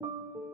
you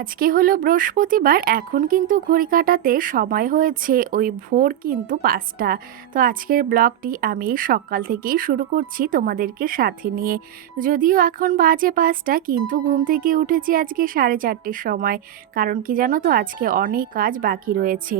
আজকে হলো বৃহস্পতিবার, এখন কিন্তু ঘড়ি কাটাতে সময় হয়েছে ওই ভোর কিন্তু পাঁচটা। তো আজকের ব্লগটি আমি সকাল থেকেই শুরু করছি তোমাদেরকে সাথে নিয়ে। যদিও এখন বাজে পাঁচটা, কিন্তু ঘুম থেকে উঠেছি আজকে সাড়ে চারটের সময়। কারণ কি জানো তো, আজকে অনেক কাজ বাকি রয়েছে।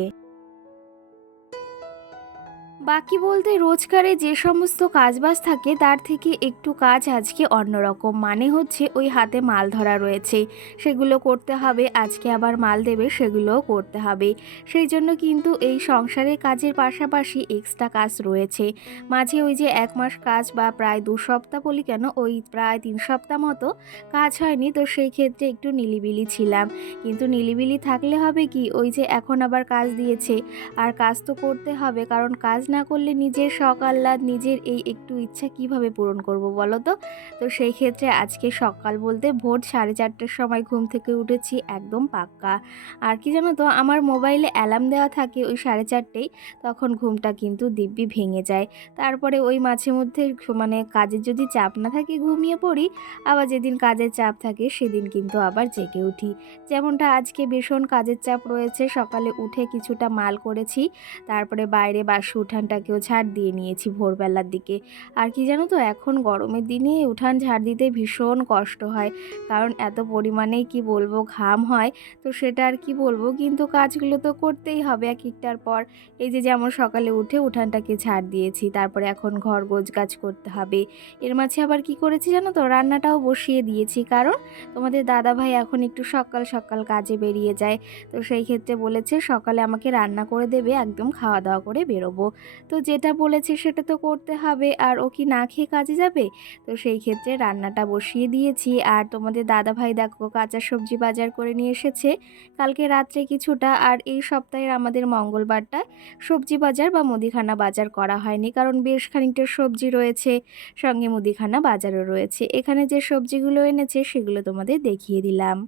বাকি বলতে রোজকারে যে সমস্ত কাজবাজ থাকে, তার থেকে একটু কাজ আজকে অন্যরকম। মানে হচ্ছে ওই হাতে মাল ধরা রয়েছে। সেগুলো করতে হবে, আজকে আবার মাল দেবে, সেগুলোও করতে হবে। সেই জন্য কিন্তু এই সংসারের কাজের পাশাপাশি এক্সট্রা কাজ রয়েছে। মাঝে ওই যে এক মাস কাজ বা প্রায় দু সপ্তাহ বলি কেন, ওই প্রায় তিন সপ্তাহ মতো কাজ হয়নি। তো সেই ক্ষেত্রে একটু নিলিবিলি ছিলাম। কিন্তু নিলিবিলি থাকলে হবে কি, ওই যে এখন আবার কাজ দিয়েছে। আর কাজ তো করতে হবে, কারণ কাজ না করলে নিজের শখ আহ্লাদ, নিজের এই একটু ইচ্ছা কীভাবে পূরণ করব বলো তো? তো সেই ক্ষেত্রে আজকে সকাল বলতে ভোর সাড়ে চারটের সময় ঘুম থেকে উঠেছি একদম পাক্কা। আর কি জানো তো, আমার মোবাইলে অ্যালার্ম দেওয়া থাকে ওই সাড়ে চারটেই, তখন ঘুমটা কিন্তু দিব্যি ভেঙে যায়। তারপরে ওই মাঝে মধ্যে মানে কাজের যদি চাপ না থাকে ঘুমিয়ে পড়ি, আবার যেদিন কাজের চাপ থাকে সেদিন কিন্তু আবার জেগে উঠি। যেমনটা আজকে ভীষণ কাজের চাপ রয়েছে, সকালে উঠে কিছুটা মাল করেছি, তারপরে বাইরে বাসি উঠানটাকেও ঝাড় দিয়ে নিয়েছি ভোরবেলার দিকে। আর কি জানো তো, এখন গরমের দিনে উঠান ঝাড় দিতে ভীষণ কষ্ট হয়। কারণ এত পরিমাণে কি বলব ঘাম হয়, তো সেটা আর কি বলব? কিন্তু কাজগুলো তো করতেই হবে এক একটার পর। এই যে যেমন সকালে উঠে উঠানটাকে ঝাড় দিয়েছি, তারপরে এখন ঘর গোছ গাছ করতে হবে। এর মাঝে আবার কি করেছি জানো তো, রান্নাটাও বসিয়ে দিয়েছি। কারণ তোমাদের দাদা ভাই এখন একটু সকাল সকাল কাজে বেরিয়ে যায়। তো সেই ক্ষেত্রে বলেছে, সকালে আমাকে রান্না করে দেবে, একদম খাওয়া দাওয়া করে বেরোবো। তো যেটা বলেছে সেটা তো করতে হবে, আর ও কি না খেয়ে কাজে যাবে? তো সেই ক্ষেত্রে রান্নাটা বসিয়ে দিয়েছি। আর তোমাদের দাদা ভাই দেখো কাঁচা সবজি বাজার করে নিয়ে এসেছে। কালকে রাত্রে কিছুটা, আর এই সপ্তাহের আমাদের মঙ্গলবারটা সবজি বাজার বা মুদিখানা বাজার করা হয়নি। কারণ বেশ খানিকটা সবজি রয়েছে, সঙ্গে মুদিখানা বাজারও রয়েছে। এখানে যে সবজিগুলো এনেছে সেগুলো তোমাদের দেখিয়ে দিলাম।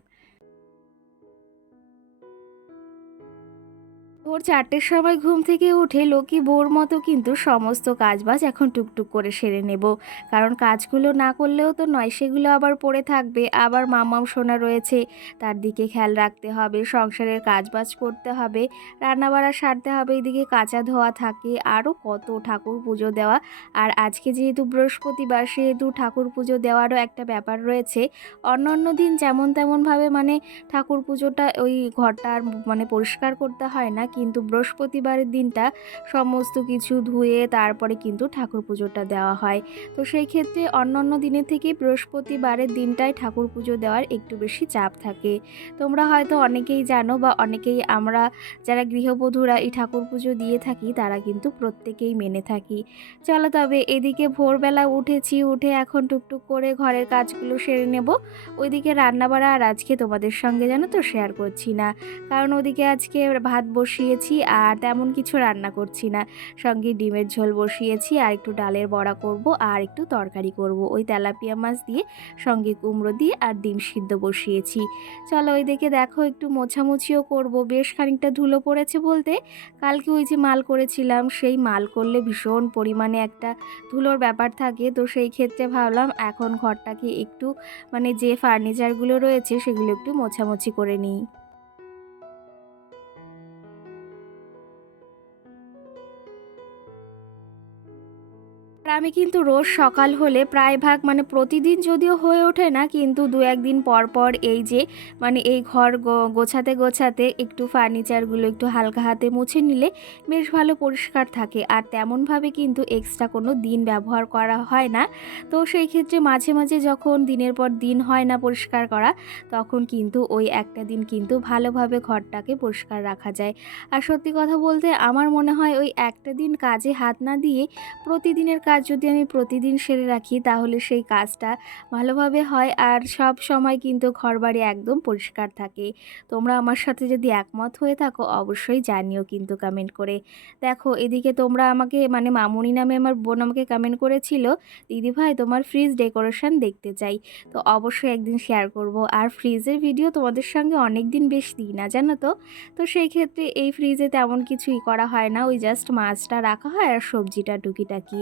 ভোর চারটের সময় ঘুম থেকে উঠে লোকি বোর মতো কিন্তু সমস্ত কাজবাজ এখন টুকটুক করে সেরে নেব। কারণ কাজগুলো না করলেও তো নয়, সেগুলো আবার পড়ে থাকবে, আবার মামাম সোনা রয়েছে। তার দিকে খেয়াল রাখতে হবে, সংসারের কাজবাজ করতে হবে, রান্নাবাড়া সারতে হবে, এদিকে কাঁচা ধোয়া থাকে, আরও কত ঠাকুর পুজো দেওয়া। আর আজকে যেহেতু বৃহস্পতিবার, সেহেতু ঠাকুর পুজো দেওয়ারও একটা ব্যাপার রয়েছে। অন্য অন্য দিন যেমন তেমনভাবে মানে ঠাকুর পুজোটা ওই ঘরটা আর মানে পরিষ্কার করতে হয় না কিন্তু বৃহস্পতিবারের দিনটা সমস্ত কিছু ধুয়ে তারপরে কিন্তু ঠাকুর পুজোটা দেওয়া হয়। তো সেই ক্ষেত্রে অন্য অন্য দিনের থেকে বৃহস্পতিবারের দিনটায় ঠাকুর পুজো দেওয়ার একটু বেশি চাপ থাকে। তোমরা হয়তো অনেকেই জানো বা অনেকেই আমরা যারা গৃহবধূরা এই ঠাকুর পুজো দিয়ে থাকি তারা কিন্তু প্রত্যেকেই মেনে থাকি। চলো তবে এদিকে ভোরবেলা উঠেছি, উঠে এখন টুকটুক করে ঘরের কাজগুলো সেরে নেব। ওইদিকে রান্নাবাড়া আর আজকে তোমাদের সঙ্গে জানো তো শেয়ার করছি না। কারণ ওদিকে আজকে ভাত বসিয়ে বসিয়েছি আর তেমন কিছু রান্না করছি না। সঙ্গে ডিমের ঝোল বসিয়েছি, আর একটু ডালের বড়া করব, আর একটু তরকারি করব। ওই তেলাপিয়া মাছ দিয়ে সঙ্গে কুমড়ো দিয়ে আর ডিম সিদ্ধ বসিয়েছি। চলো ওই দেখে দেখো একটু মোছামুছিও করব। বেশ খানিকটা ধুলো পড়েছে বলতে, কালকে ওই যে মাল করেছিলাম, সেই মাল করলে ভীষণ পরিমাণে একটা ধুলোর ব্যাপার থাকে। তো সেই ক্ষেত্রে ভাবলাম এখন ঘরটাকে একটু মানে যে ফার্নিচারগুলো রয়েছে, সেগুলো একটু মোছামুছি করে নিই। আমি কিন্তু রোজ সকাল হলে প্রায় ভাগ মানে প্রতিদিন যদিও হয়ে ওঠে না, কিন্তু দু একদিন পর পর এই যে মানে এই ঘর গোছাতে গোছাতে একটু ফার্নিচারগুলো একটু হালকা হাতে মুছে নিলে বেশ ভালো পরিষ্কার থাকে। আর তেমনভাবে কিন্তু এক্সট্রা কোনো দিন ব্যবহার করা হয় না। তো সেই ক্ষেত্রে মাঝে মাঝে যখন দিনের পর দিন হয় না পরিষ্কার করা, তখন কিন্তু ওই একটা দিন কিন্তু ভালোভাবে ঘরটাকে পরিষ্কার রাখা যায়। আর সত্যি কথা বলতে আমার মনে হয় ওই একটা দিন কাজে হাত না দিয়ে প্রতিদিনের কাজ যদি আমি প্রতিদিন সেরে রাখি, তাহলে সেই কাজটা ভালোভাবে হয়। আর সব সময় কিন্তু ঘরবাড়ি একদম পরিষ্কার থাকে। তোমরা আমার সাথে যদি একমত হয়ে থাকো, অবশ্যই জানিও কিন্তু কমেন্ট করে। দেখো, এদিকে তোমরা আমাকে মানে মামুনি নামে আমার বোন আমাকে কমেন্ট করেছিল, দিদি ভাই, তোমার ফ্রিজ ডেকোরেশন দেখতে চাই। তো অবশ্যই একদিন শেয়ার করব। আর ফ্রিজের ভিডিও তোমাদের সঙ্গে অনেক দিন বেশ দিই না, জানো তো? তো সেই ক্ষেত্রে এই ফ্রিজে তেমন কিছুই করা হয় না। ওই জাস্ট মাছটা রাখা হয় আর সবজিটা টুকিটাকি।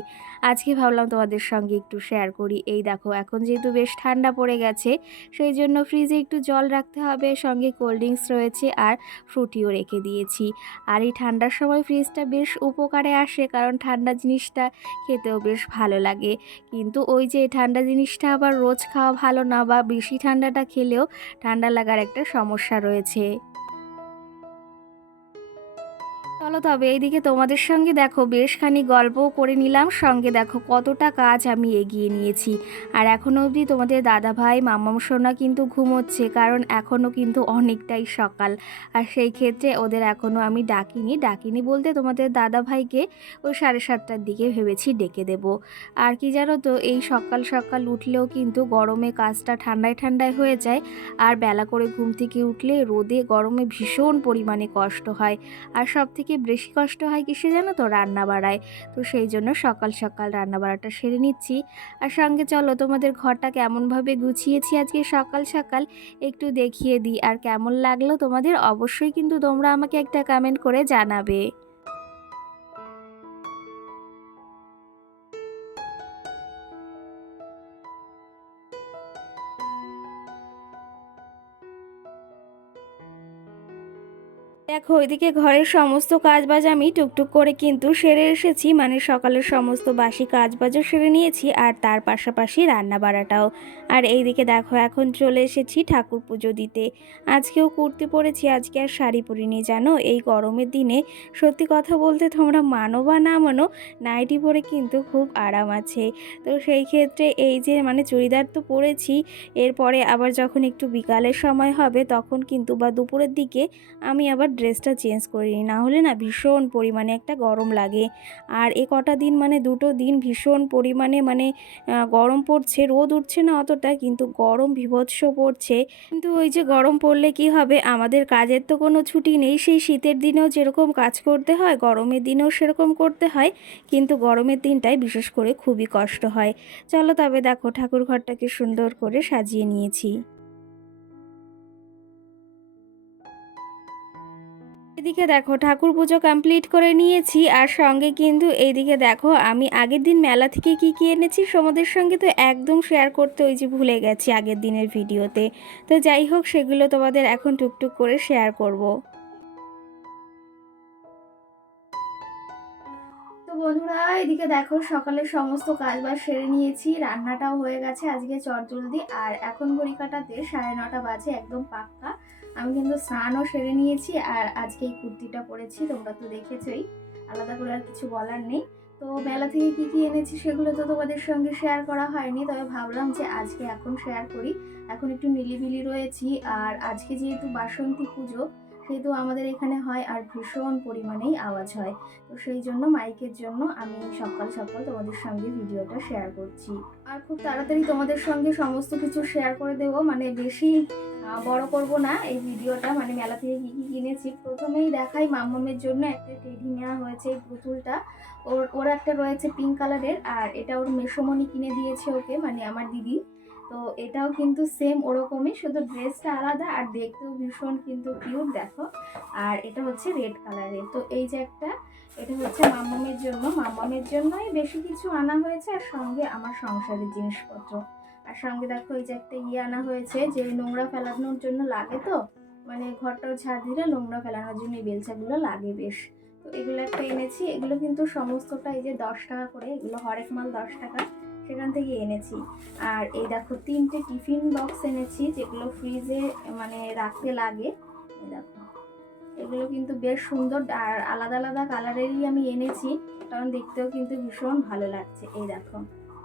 আজকে ভাবলাম তোমাদের সঙ্গে একটু শেয়ার করি। এই দেখো, এখন যেহেতু বেশ ঠান্ডা পড়ে গেছে, সেই জন্য ফ্রিজে একটু জল রাখতে হবে, সঙ্গে কোল্ড ড্রিঙ্কস রয়েছে আর ফ্রুটিও রেখে দিয়েছি। আর এই ঠান্ডার সময় ফ্রিজটা বেশ উপকারে আসে, কারণ ঠান্ডা জিনিসটা খেতেও বেশ ভালো লাগে। কিন্তু ওই যে ঠান্ডা জিনিসটা আবার রোজ খাওয়া ভালো না বা বেশি ঠান্ডাটা খেলেও ঠান্ডা লাগার একটা সমস্যা রয়েছে। চলো তবে এইদিকে তোমাদের সঙ্গে দেখো, বেশ খানি গল্পও করে নিলাম। সঙ্গে দেখো কতটা কাজ আমি এগিয়ে নিয়েছি। আর এখনও অবধি তোমাদের দাদা ভাই মামাম সোনা কিন্তু ঘুমোচ্ছে, কারণ এখনও কিন্তু অনেকটাই সকাল। আর সেই ক্ষেত্রে ওদের এখনও আমি ডাকিনি। ডাকিনি বলতে তোমাদের দাদা ভাইকে ওই সাড়ে সাতটার দিকে ভেবেছি ডেকে দেব। আর কি জানো তো, এই সকাল সকাল উঠলেও কিন্তু গরমে কাজটা ঠান্ডায় ঠান্ডায় হয়ে যায়। আর বেলা করে ঘুম থেকে উঠলে রোদে গরমে ভীষণ পরিমাণে কষ্ট হয়। আর সব থেকে বেশি কষ্ট হয় কিসে জানো তো? রান্না বাড়ায় তো সেই জন্য সকাল সকাল রান্না বাড়াটা সেরে নিচ্ছি। আর সঙ্গে চলো, তোমাদের ঘরটা কেমনভাবে গুছিয়েছি আজকে সকাল সকাল একটু দেখিয়ে দিই। আর কেমন লাগল তোমাদের অবশ্যই কিন্তু তোমরা আমাকে একটা কমেন্ট করে জানাবে। দেখো ওইদিকে ঘরের সমস্ত কাজবাজ আমি টুকটুক করে কিন্তু সেরে এসেছি। মানে সকালের সমস্ত বাসি কাজবাজও সেরে নিয়েছি আর তার পাশাপাশি রান্না বাড়াটাও আর এইদিকে দেখো, এখন চলে এসেছি ঠাকুর পুজো দিতে। আজকেও কুর্তি পরেছি, আজকে আর শাড়ি পরিনি, জানো? এই গরমের দিনে সত্যি কথা বলতে তোমরা মানো বা না মানো, নাইটি পরে কিন্তু খুব আরাম আছে। তো সেই ক্ষেত্রে এই যে মানে চুড়িদার তো পরেছি, এরপরে আবার যখন একটু বিকালের সময় হবে, তখন কিন্তু বা দুপুরের দিকে আমি আবার ড্রেসটা চেঞ্জ করিনি না হলে না ভীষণ পরিমাণে একটা গরম লাগে। আর এ কটা দিন মানে দুটো দিন ভীষণ পরিমাণে মানে গরম পড়ছে, রোদ উঠছে না অতটা, কিন্তু গরম বিভৎস পড়ছে। কিন্তু ওই যে গরম পড়লে কি হবে? আমাদের কাজের তো কোনো ছুটি নেই। সেই শীতের দিনেও যেরকম কাজ করতে হয়, গরমের দিনেও সেরকম করতে হয়। কিন্তু গরমের দিনটাই বিশেষ করে খুবই কষ্ট হয়। চলো তবে দেখো ঠাকুর ঘরটাকে সুন্দর করে সাজিয়ে নিয়েছি। এদিকে দেখো, ঠাকুর পুজো কমপ্লিট করে নিয়েছি আর সঙ্গে কিন্তু এইদিকে দেখো, আমি আগের দিন মেলা থেকে কি কি এনেছি সমুদ্রের সঙ্গে তো একদম শেয়ার করতে ওই যে ভুলে গেছি আগের দিনের ভিডিওতে। তো যাই হোক, সেগুলো তোমাদের এখন টুকটুক করে শেয়ার করব। তো বন্ধুরা, এদিকে দেখো সকালে সমস্ত কাজ বাজ সেরে নিয়েছি, রান্নাটাও হয়ে গেছে আজকে চটজলদি, আর এখন ঘড়ি কাটাতে সাড়ে নটা বাজে, একদম পাক্কা। আমি কিন্তু স্নানও সেরে নিয়েছি আর আজকে এই কুর্তিটা পরেছি, তোমরা তো দেখেছই। আলাদা করে আর কিছু বলার নেই। তো মেলা থেকে কি কি এনেছি সেগুলো তো তোমাদের সঙ্গে শেয়ার করা হয়নি, তবে ভাবলাম যে আজকে এখন শেয়ার করি। এখন একটু নিলিবিলি রয়েছি আর আজকে যেহেতু বাসন্তী পুজো কিন্তু আমাদের এখানে হয় আর ভীষণ পরিমাণেই আওয়াজ হয়, তো সেই জন্য মাইকের জন্য আমি সকাল সকাল তোমাদের সঙ্গে ভিডিওটা শেয়ার করছি। আর খুব তাড়াতাড়ি তোমাদের সঙ্গে সমস্ত কিছু শেয়ার করে দেবো মানে বেশি বড় করব না, এই ভিডিওটা মানে মেলা থেকে কী কী কিনেছি। প্রথমেই দেখাই মাম্মামের জন্য একটা টেডি নেওয়া হয়েছে এই পুতুলটা। ওর ওর একটা রয়েছে পিঙ্ক কালারের আর এটা ওর মেসমণি কিনে দিয়েছে ওকে মানে আমার দিদি। তো এটাও কিন্তু সেম ওরকমই, শুধু ড্রেসটা আলাদা আর দেখতেও ভীষণ কিন্তু কিউট দেখো। আর এটা হচ্ছে রেড কালারের তো এই যে একটা, এটা হচ্ছে মাম্মামের জন্য। মাম্মামের জন্যই বেশি কিছু আনা হয়েছে আর সঙ্গে আমার সংসারের জিনিসপত্র। আর সঙ্গে দেখো এই যে একটা ইয়ে আনা হয়েছে যে নোংরা ফেলানোর জন্য লাগে তো মানে ঘরটাও ঝাড় দিলে নোংরা ফেলানোর জন্য এই বেলচাগুলো লাগে বেশ। তো এগুলো একটা এনেছি, এগুলো কিন্তু সমস্তটা এই যে দশ টাকা করে, এগুলো হরেক মাল দশ টাকা। সেখান থেকে এনেছি। আর এই দেখো, তিনটে টিফিন বক্স এনেছি, যেগুলো ফ্রিজে মানে রাখতে লাগে। দেখো, এগুলো কিন্তু বেশ সুন্দর আর আলাদা আলাদা কালারেরই আমি এনেছি, কারণ দেখতেও কিন্তু ভীষণ ভালো লাগছে। এই দেখো,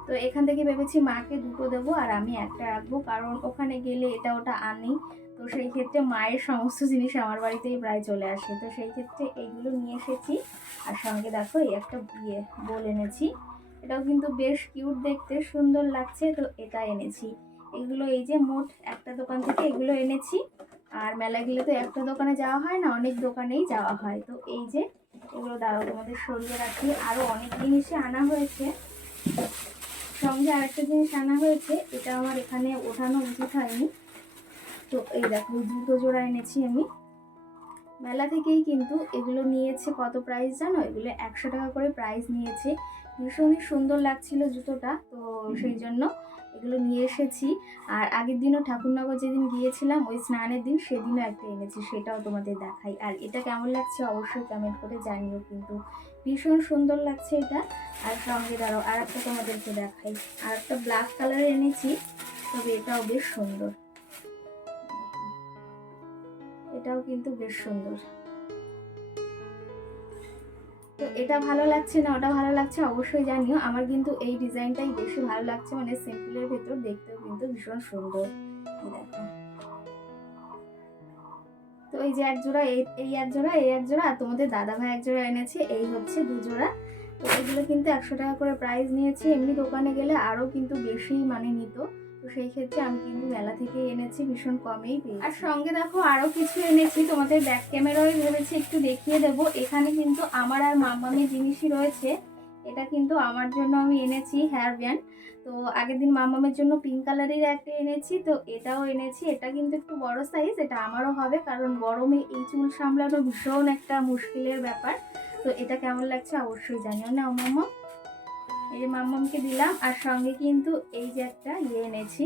তো এখান থেকে ভেবেছি মাকে দুটো দেবো আর আমি একটা রাখব, কারণ ওখানে গেলে এটা ওটা আনি। তো সেই ক্ষেত্রে মায়ের সমস্ত জিনিস আমার বাড়িতেই প্রায় চলে আসে। তো সেই ক্ষেত্রে এইগুলো নিয়ে এসেছি। আর সঙ্গে দেখো, এই একটা ইয়ে বল এনেছি। এটাও কিন্তু বেশ কিউট দেখতে, সুন্দর লাগছে, তো এটা এনেছি। এগুলো এই যে মোট একটা দোকান থেকে এগুলো এনেছি। আর মেলায় গেলে তো একটা দোকানে যাওয়া হয় না, অনেক দোকানেই যাওয়া হয়। তো এই যে এগুলো দাঁড়াও, তোমাদের সরিয়ে রাখি। আরও অনেক জিনিসই আনা হয়েছে। সঙ্গে আরেকটা জিনিস আনা হয়েছে, এটা আমার এখানে ওঠানো উচিত হয়নি। তো এই দেখো, দুটো জোড়া এনেছি আমি। মেলা থেকেই কিন্তু এগুলো নিয়েছে। কত প্রাইস জানো? এগুলো একশো টাকা করে প্রাইস নিয়েছে। ভীষণই সুন্দর লাগছিল জুতোটা, তো সেই জন্য এগুলো নিয়ে এসেছি। আর আগের দিনও ঠাকুরনগর যেদিন গিয়েছিলাম, ওই স্নানের দিন সেদিনও একটা এনেছি, সেটাও তোমাদের দেখাই। আর এটা কেমন লাগছে অবশ্যই কমেন্ট করে জানিও কিন্তু। ভীষণ সুন্দর লাগছে এটা। আর সঙ্গে দাঁড়াও আর একটা তোমাদেরকে দেখাই। আর একটা ব্ল্যাক কালার এনেছি, তবে এটাও বেশ সুন্দর। এটাও কিন্তু বেশ সুন্দর। তো এটা ভালো লাগছে না, ওটা ভালো লাগছে অবশ্যই জানিও। আমার কিন্তু এই ডিজাইনটাই বেশি ভালো লাগছে মানে সিম্পলের ভেতর দেখতেও কিন্তু ভীষণ সুন্দর। দেখো। তো এই যে এক জোড়া, এই এক জোড়া, এই এক জোড়া, আর তোমাদের দাদা ভাই এক জোড়া এনেছে, এই হচ্ছে দু জোড়া। তো এগুলো কিন্তু একশো টাকা করে প্রাইস নিয়েছি। এমনি দোকানে গেলে আরও কিন্তু বেশি মানে নিত। তো সেই ক্ষেত্রে আমি কিন্তু মেলা থেকে এনেছি, ভীষণ কমেই পেয়েছি। আর সঙ্গে দেখো আরও কিছু এনেছি, তোমাদের ব্যাক ক্যামেরায় ভেবেছি একটু দেখিয়ে দেবো। এখানে কিন্তু আমার আর মামামের জিনিসই রয়েছে। এটা কিন্তু আমার জন্য আমি এনেছি হেয়ার ব্যান্ড তো আগের দিন মামামের জন্য পিঙ্ক কালারের একটা এনেছি, তো এটাও এনেছি। এটা কিন্তু একটু বড় সাইজ এটা আমারও হবে, কারণ গরমে এই চুল সামলানো ভীষণ একটা মুশকিলের ব্যাপার। তো এটা কেমন লাগছে অবশ্যই জানিও না মাম্মা। এই যে মাম্মামকে দিলাম, আর সঙ্গে কিন্তু এই যে একটা ইয়ে এনেছি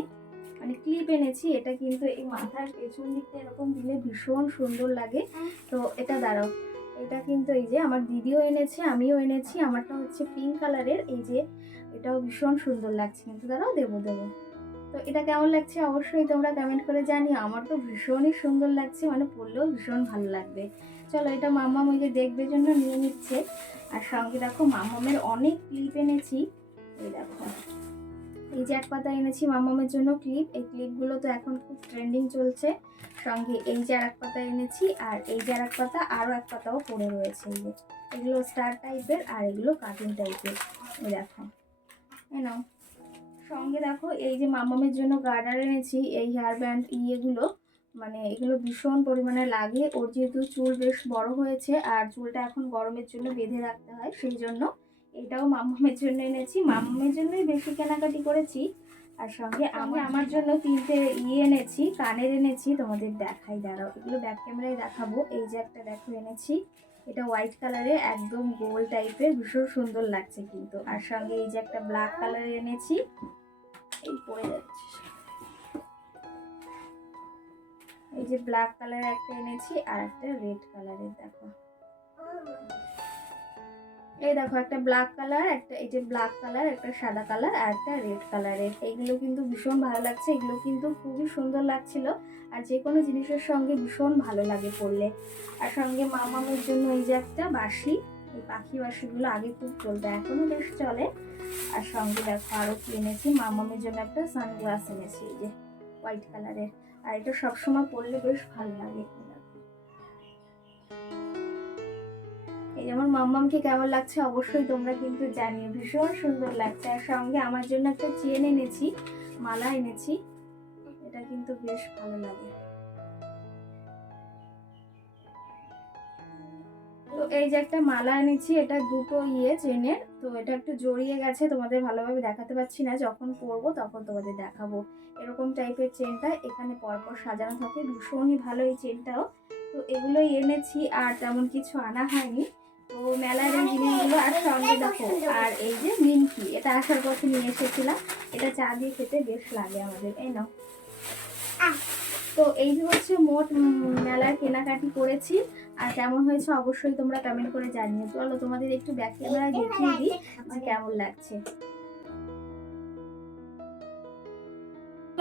মানে ক্লিপ এনেছি, এটা কিন্তু এই মাথার পেছন দিকটা এরকম দিলে ভীষণ সুন্দর লাগে। তো এটা দাঁড়াও, এটা কিন্তু এই যে আমার দিদিও এনেছে, আমিও এনেছি, আমারটা হচ্ছে পিঙ্ক কালারের এই যে এটাও ভীষণ সুন্দর লাগছে, কিন্তু দাঁড়াও, দেবো দেবো। তো এটা কেমন লাগছে? অবশ্যই তোমরা কমেন্ট করে জানিও। আমার তো ভীষণই সুন্দর লাগছে মানে পরলেও ভীষণ ভালো লাগবে। চলো এটা মাম্মাম ওই যে দেখবে জন্য নিয়ে নিচ্ছে। আর সঙ্গে দেখো মাম্মামের অনেক ক্লিপ এনেছি। এই দেখো। এই যে এক পাতা এনেছি মাম্মামের জন্য ক্লিপ এই ক্লিপগুলো তো এখন খুব ট্রেন্ডিং চলছে। সঙ্গে এই যে আর এক পাতা এনেছি আর এই যে আর এক পাতা আরও এক পাতাও পড়ে রয়েছে। এগুলো স্টার টাইপের আর এগুলো কার্টুন টাইপের এই দেখো। এই নাও। সঙ্গে দেখো এই যে মামামের জন্য গার্ডার এনেছি এই হেয়ার ব্যান্ড ইয়েগুলো মানে এগুলো ভীষণ পরিমাণে লাগে। ওর যেহেতু চুল বেশ বড় হয়েছে আর চুলটা এখন গরমের জন্য বেঁধে রাখতে হয় সেই জন্য এটাও মামামের জন্য এনেছি। মামামের জন্যই বেশি কেনাকাটি করেছি আর সঙ্গে আমি আমার জন্য তিনটে ইয়ে এনেছি কানের এনেছি তোমাদের দেখাই দাঁড়াও এগুলো ব্যাক ক্যামেরায় দেখাবো। এই যে একটা দেখো এনেছি এটা হোয়াইট কালারে একদম গোল টাইপের ভীষণ সুন্দর লাগছে কিন্তু। আর সঙ্গে এই যে একটা ব্ল্যাক কালারের এনেছি এই যাচ্ছে। এই যে ব্ল্যাক কালারের একটা এনেছি আর একটা রেড কালারের দেখো। এই দেখো, একটা ব্ল্যাক কালার একটা এই যে ব্ল্যাক কালার একটা সাদা কালার আর একটা রেড কালারের এইগুলো কিন্তু ভীষণ ভালো লাগছে, এগুলো কিন্তু খুবই সুন্দর লাগছিল আর যে কোনো জিনিসের সঙ্গে ভীষণ ভালো লাগে পরলে। আর সঙ্গে মামামের জন্য এই যে একটা বাঁশি এই পাখি বাঁশিগুলো আগে খুব চলতো এখনও বেশ চলে। আর সঙ্গে দেখো আরও এনেছি, মামামের জন্য একটা সানগ্লাস এনেছি, এই যে হোয়াইট কালারের আর এটা সবসময় পরলে বেশ ভালো লাগে এই দেখো। এই যে আমার মাম্মামকে কেমন লাগছে অবশ্যই তোমরা কিন্তু জানিও, ভীষণ সুন্দর লাগছে। আর সঙ্গে আমার জন্য একটা চেন এনেছি, মালা এনেছি, এটা কিন্তু বেশ ভালো লাগে। তো এই যে একটা মালা এনেছি, এটা দুটো ইয়ে চেনের। তো এটা একটু জড়িয়ে গেছে, তোমাদের ভালোভাবে দেখাতে পাচ্ছি না। যখন পরবো তখন তোমাদের দেখাবো। এরকম টাইপের চেনটা এখানে পরপর সাজানো থাকে। ভীষণই ভালো এই চেনটাও। তো এগুলোই এনেছি আর তেমন কিছু আনা হয়নি। তো মেলার এই জিনিসগুলো আর সঙ্গে দেখো। আর এই যে মিনকি এটা আসার পথে নিয়ে এসেছিলাম। এটা চা দিয়ে খেতে বেশ লাগে আমাদের। এই নাও। তো এই যে হচ্ছে মোট মেলার কেনাকাটি করেছি। আর কেমন হয়েছে অবশ্যই তোমরা কমেন্ট করে জানিয়ে চলো তোমাদের একটু ব্যাক ক্যামেরায় দেখিয়ে দিই যে কেমন লাগছে।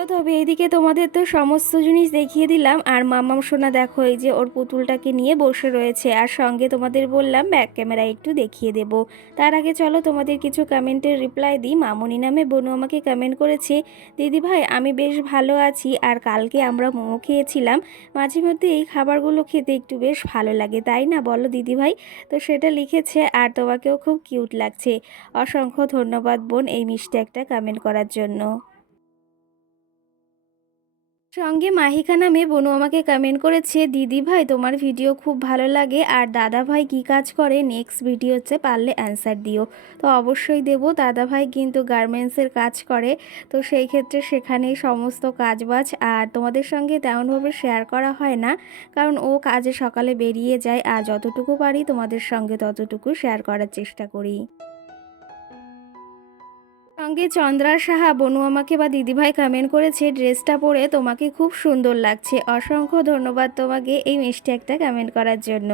তবে এইদিকে তোমাদের তো সমস্ত জিনিস দেখিয়ে দিলাম। আর মামাম সোনা দেখো, এই যে ওর পুতুলটাকে নিয়ে বসে রয়েছে। আর সঙ্গে তোমাদের বললাম ব্যাক ক্যামেরায় একটু দেখিয়ে দেব। তার আগে চলো তোমাদের কিছু কমেন্টের রিপ্লাই দিই। মামনি নামে বনু আমাকে কমেন্ট করেছে, দিদি ভাই, আমি বেশ ভালো আছি, আর কালকে আমরা মোমো খেয়েছিলাম। মাঝে মধ্যে এই খাবারগুলো খেতে একটু বেশ ভালো লাগে, তাই না? বলো দিদি ভাই। তো সেটা লিখেছে, আর তোমাকেও খুব কিউট লাগছে। অসংখ্য ধন্যবাদ বোন এই মিষ্টি একটা কমেন্ট করার জন্য। সঙ্গে মাহিকা নামে বনু আমাকে কমেন্ট করেছে, দিদি ভাই, তোমার ভিডিও খুব ভালো লাগে, আর দাদা ভাই কী কাজ করে? নেক্সট ভিডিও হচ্ছে পারলে অ্যান্সার দিও। তো অবশ্যই দেব, দাদা ভাই কিন্তু গার্মেন্টসের কাজ করে, তো সেই ক্ষেত্রে সেখানেই সমস্ত কাজবাজ, আর তোমাদের সঙ্গে তেমনভাবে শেয়ার করা হয় না, কারণ ও কাজে সকালে বেরিয়ে যায়, আর যতটুকু পারি তোমাদের সঙ্গে ততটুকু শেয়ার করার চেষ্টা করি। সঙ্গে চন্দ্রা সাহা, বনু আমাকে বা দিদিভাই কমেন্ট করেছে ড্রেসটা পরে তোমাকে খুব সুন্দর লাগছে। অসংখ্য ধন্যবাদ তোমাকে এই মিষ্টি একটা কমেন্ট করার জন্য।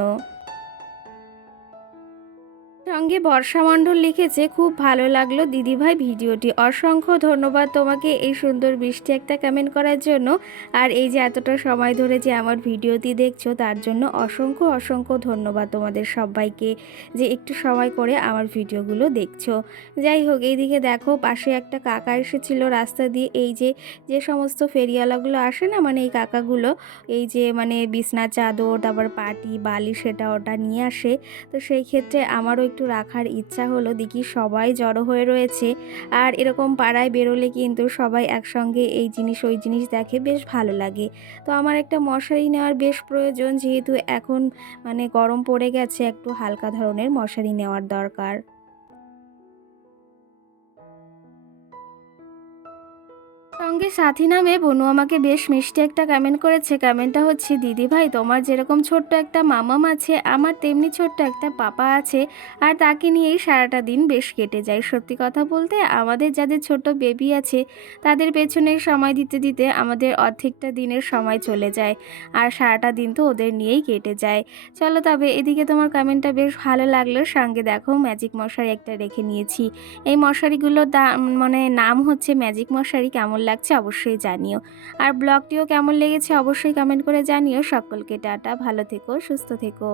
সঙ্গে বর্ষা মণ্ডল লিখেছে, খুব ভালো লাগল দিদিভাই ভিডিওটি। অসংখ্য ধন্যবাদ তোমাকে এই সুন্দর বৃষ্টি একটা কমেন্ট করার জন্য। আর এই যে এতটা সময় ধরে যে আমার ভিডিওটি দেখছ, তার জন্য অসংখ্য অসংখ্য ধন্যবাদ তোমাদের সবাইকে যে একটু সময় করে আমার ভিডিওগুলো দেখছ। যাই হোক, এইদিকে দেখো, পাশে একটা কাকা এসেছিল রাস্তা দিয়ে। এই যে যে সমস্ত ফেরিওয়ালাগুলো আসে না মানে এই কাকাগুলো, এই যে মানে বিছনা, চাদর, তারপর পাটি বালি সেটা ওটা নিয়ে আসে। তো সেই ক্ষেত্রে আমারও একটু রাখার ইচ্ছা হলো দেখি সবাই জড়ো হয়ে রয়েছে। আর এরকম পাড়ায় বেরোলে কিন্তু সবাই একসঙ্গে এই জিনিস, ওই জিনিস দেখে বেশ ভালো লাগে। তো আমার একটা মশারি নেওয়ার বেশ প্রয়োজন, যেহেতু এখন মানে গরম পড়ে গেছে, একটু হালকা ধরনের মশারি নেওয়ার দরকার। সঙ্গে সাথী নামে বনু আমাকে বেশ মিষ্টি একটা কমেন্ট করেছে। কমেন্টটা হচ্ছে, দিদি ভাই, তোমার যেরকম ছোট্ট একটা মামাম আছে, আমার তেমনি ছোট্ট একটা পাপা আছে, আর তাকে নিয়েই সারাটা দিন বেশ কেটে যায়। সত্যি কথা বলতে, আমাদের যাদের ছোট বেবি আছে, তাদের পেছনে সময় দিতে দিতে আমাদের অর্ধেকটা দিনের সময় চলে যায়, আর সারাটা দিন তো ওদের নিয়েই কেটে যায়। চলো তবে এদিকে তোমার কমেন্টটা বেশ ভালো লাগল, সঙ্গে দেখো ম্যাজিক মশারি একটা রেখে নিয়েছি। এই মশারিগুলোর দাম মানে নাম হচ্ছে ম্যাজিক মশারি, কেমন লাগছে অবশ্যই জানিও। আর ব্লগটিও কেমন লেগেছে অবশ্যই কমেন্ট করে জানিও। সকলকে টাটা, ভালো থেকো, সুস্থ থেকো।